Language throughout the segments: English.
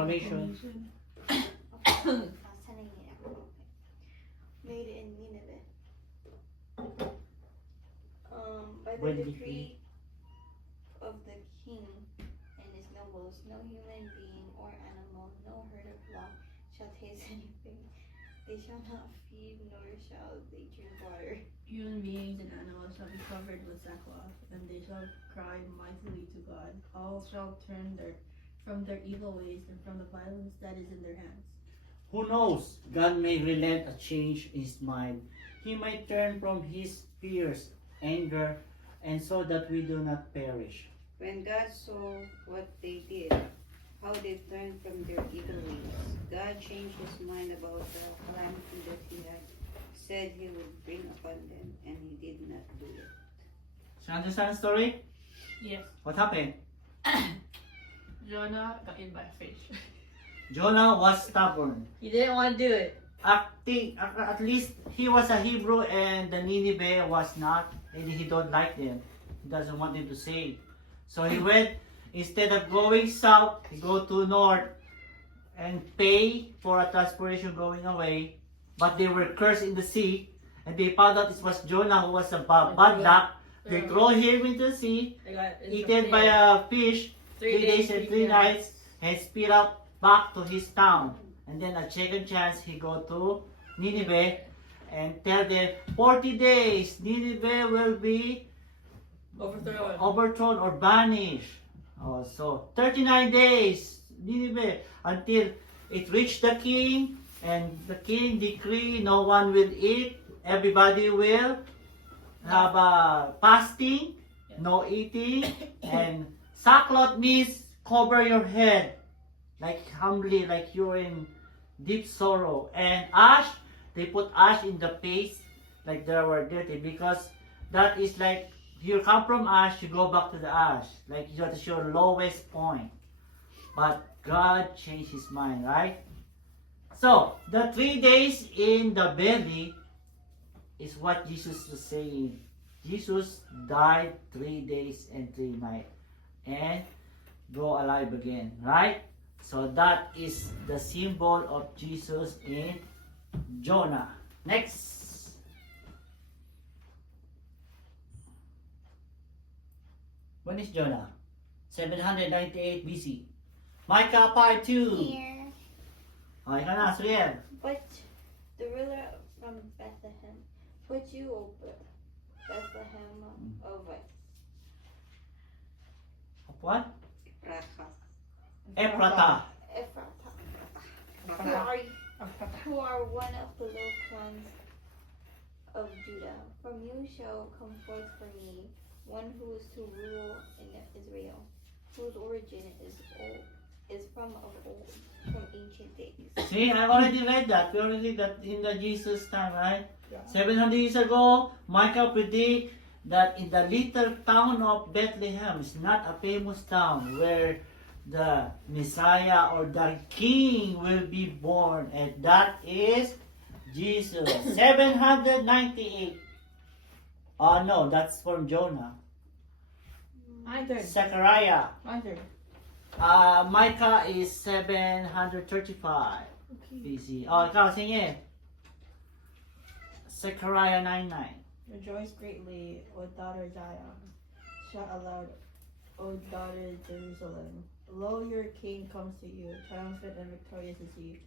proclamation. Made in Nineveh. By By the the decree of the king and his nobles, no human being or animal, no herd of flock shall taste anything. They shall not feed, nor shall they drink water. Human beings and animals shall be covered with sackcloth, and they shall cry mightily to God. All shall turn from their evil ways and from the violence that is in their hands. Who knows? God may relent a change in his mind. He might turn from his fierce anger, and so that we do not perish. When God saw what they did, how they turned from their evil ways, God changed his mind about the calamity that he had said he would bring upon them, and he did not do it. So understand the story? Yes. What happened? Jonah got eaten by a fish. Jonah was stubborn. He didn't want to do it. At least he was a Hebrew and the Nineveh was not, and he don't like them. He doesn't want them to save. So he went, instead of going south, he go to north and pay for a transportation going away. But they were cursed in the sea, and they found out it was Jonah who was a bad luck. They throw him into the sea, They got eaten by a fish, 3 days and 3 nights, and spit up back to his town. And then a second chance, he go to Nineveh and tell them 40 days Nineveh will be overthrown or banished. Oh, so 39 days Nineveh until it reached the king, and the king decree no one will eat, everybody will have a fasting, no eating, and sackcloth means cover your head like humbly, like you're in deep sorrow. And ash, they put ash in the face like they were dirty, because that is like you come from ash, you go back to the ash, like that's your lowest point. But God changed his mind, right? So the 3 days in the belly is what Jesus was saying. Jesus died 3 days and 3 nights and go alive again, right? So that is the symbol of Jesus in Jonah. Next. When is Jonah? 798 BC. Micah 5:2. Here, Okay ka na, Suriel. but the ruler from Bethlehem, but you, O Bethlehem of What? Rafa. Ephrata. Ephrathah, who are one of the low clans of Judah. From you shall come forth for me one who is to rule in Israel, whose origin is from of old, from ancient days. See, I already read that. We already read that in the Jesus time, right? Yeah. 700 years ago, Micah predict that in the little town of Bethlehem, it's not a famous town, where the Messiah or the King will be born, and that is Jesus. 798. Oh no, that's from Jonah. My turn. Zechariah. My turn. Micah is 735 Okay. BC. Oh, ikaw, sige. Zechariah 9:9. Rejoice greatly, O daughter Zion. Shout aloud, O daughter Jerusalem. Lo, your king comes to you, triumphant and victorious is he,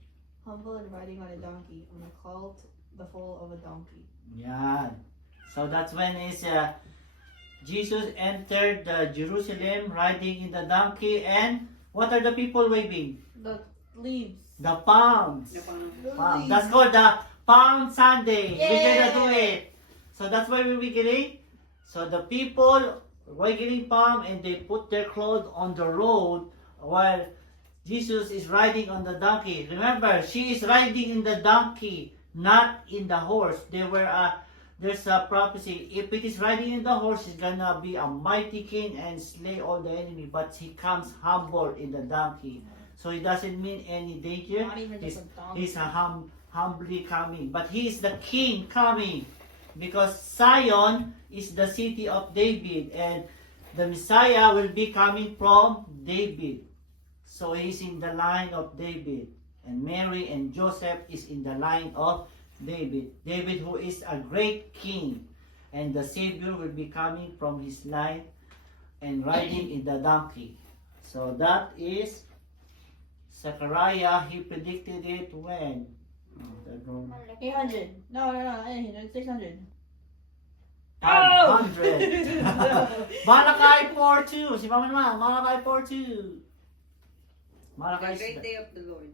humble and riding on a donkey, on a colt, the foal of a donkey. Yan. So that's when Jesus entered Jerusalem riding in the donkey, and what are the people waving? The leaves. The palms. Napang- Palm. That's called the Palm Sunday. We're gonna do Yeah. it. So that's why we're wiggling. So the people wiggling palm, and they put their clothes on the road while Jesus is riding on the donkey. Remember, she is riding in the donkey, not in the horse. There's a prophecy. If it is riding in the horse, it's gonna be a mighty king and slay all the enemy. But he comes humble in the donkey, so it doesn't mean any danger. Not even just a donkey. He's humbly coming, but he is the king coming, because Zion is the city of David, and the Messiah will be coming from David. So he's in the line of David. And Mary and Joseph is in the line of David. David, who is a great king. And the Savior will be coming from his line and riding in the donkey. So that is Zechariah. He predicted it when? Oh, that wrong. 800. No, 800. 600. 500. Malachi 4:2. Si Mama naman, Malachi 4:2. The Malachi great day of the Lord.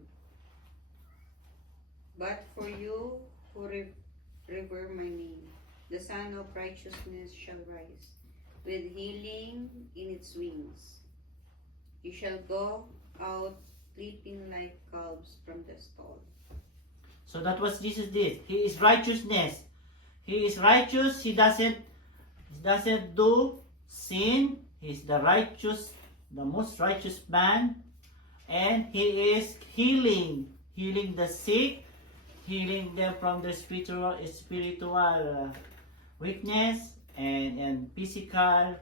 But for you who revere my name, the Son of Righteousness shall rise, with healing in its wings. You shall go out leaping like calves from the stall. So that was Jesus did. He is righteousness. He is righteous. He doesn't do sin. He's the righteous, the most righteous man. And he is healing the sick, healing them from their spiritual weakness and physical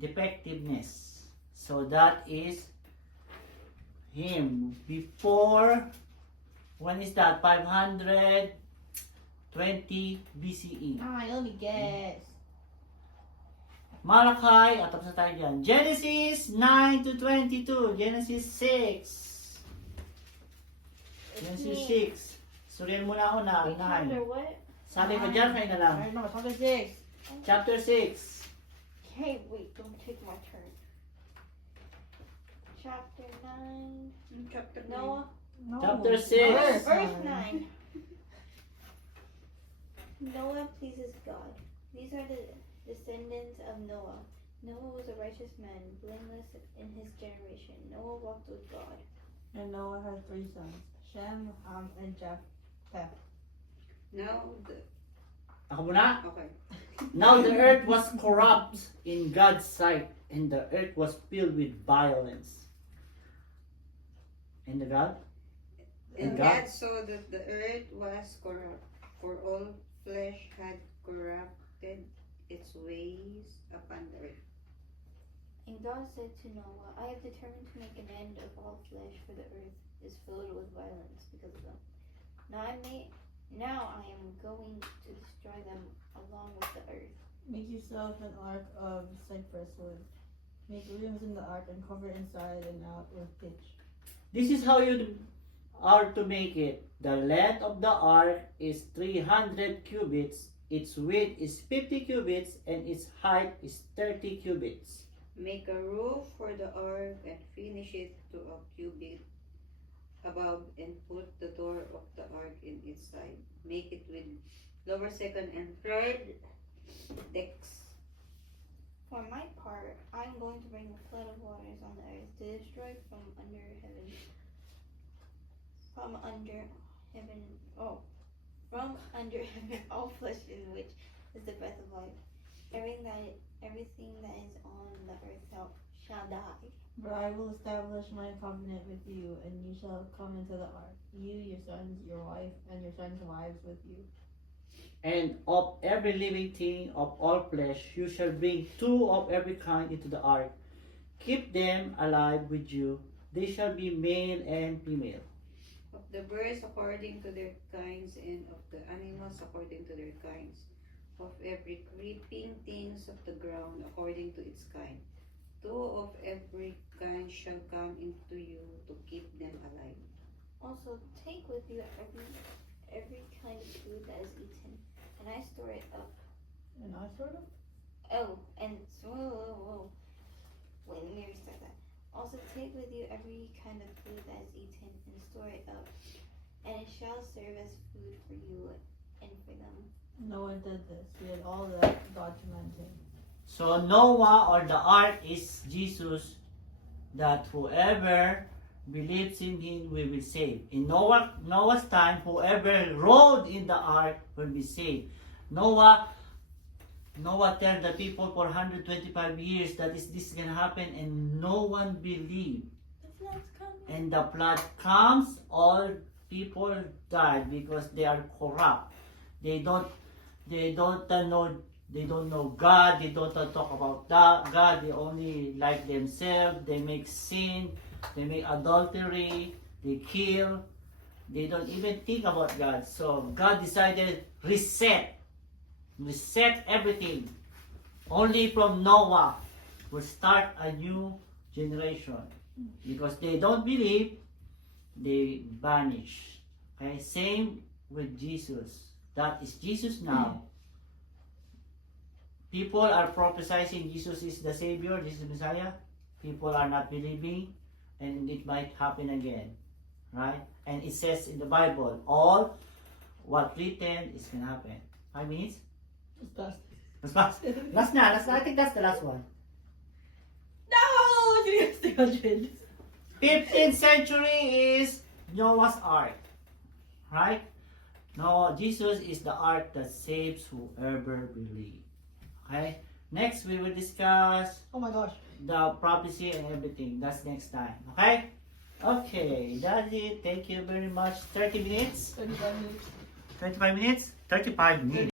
defectiveness. So that is him. Before, when is that? 520 BCE. Let me guess. Malachi, tapos na tayo dyan. Genesis 9 to 22. Genesis 6. Genesis 6. Suriyan muna ako na. Wait, chapter what? Sabi ko dyan, kayo na lang. Alright, no, chapter 6. Chapter 6. Hey, wait, don't take my turn. Chapter 9. Chapter Noah. No. Chapter 6. Verse 9. Noah pleases God. These are the descendants of Noah. Noah was a righteous man, blameless in his generation. Noah walked with God. And Noah had 3 sons, Shem, Ham, and Japheth. Now, Ako muna. okay. Now the earth was corrupt in God's sight, and the earth was filled with violence. And the God? And God? God saw that the earth was corrupt, for all flesh had corrupted its ways upon the earth. And God said to Noah, I have determined to make an end of all flesh, for the earth is filled with violence because of them. Now I am going to destroy them along with the earth. Make yourself an ark of cypress wood. Make rooms in the ark and cover it inside and out with pitch. This is how you are to make it. The length of the ark is 300 cubits, its width is 50 cubits, and its height is 30 cubits. Make a roof for the ark and finish it to a cubit above, and put the door of the ark in its side. Make it with lower, second, and third decks. For my part, I am going to bring a flood of waters on the earth to destroy from under heaven all flesh in which is the breath of life. Everything that is on the earth shall die. But I will establish my covenant with you, and you shall come into the ark, you, your sons, your wife, and your sons' wives with you. And of every living thing of all flesh you shall bring 2 of every kind into the ark. Keep them alive with you. They shall be male and female. Of the birds according to their kinds, and of the animals according to their kinds. Of every creeping things of the ground according to its kind. 2 of every kind shall come into you to keep them alive. Also, take with you every kind of food that is eaten, and I store it up. And I sort of? Oh, and whoa. Wait, let me restart that. Also, take with you every kind of food that is eaten, and store it up, and it shall serve as food for you and for them. Noah did this. He did all that God commanded him. So Noah, or the ark, is Jesus, that whoever believes in him will be saved. In Noah's time, whoever rode in the ark will be saved. Noah told the people for 125 years that this is going to happen, and no one believed. The flood's coming. And the flood comes, all people died because they are corrupt. They don't know God. They don't talk about God. They only like themselves. They make sin. they make adultery, they kill, they don't even think about God. So God decided reset everything. Only from Noah will start a new generation. Because they don't believe, they vanish. Okay, same with Jesus. That is Jesus now. People are prophesying Jesus is the Savior, Jesus is the Messiah. People are not believing, and it might happen again. Right? And it says in the Bible, all what written is going to happen. 5 minutes? Last na. I think that's the last one. No! 300. 15th century is Noah's Ark. Right? No, Jesus is the ark that saves whoever believes. Okay? Next, we will discuss Oh my gosh. the prophecy and everything. That's next time. Okay? Okay, that's it. Thank you very much. 30 minutes? 35 minutes. 25 minutes? 35 minutes.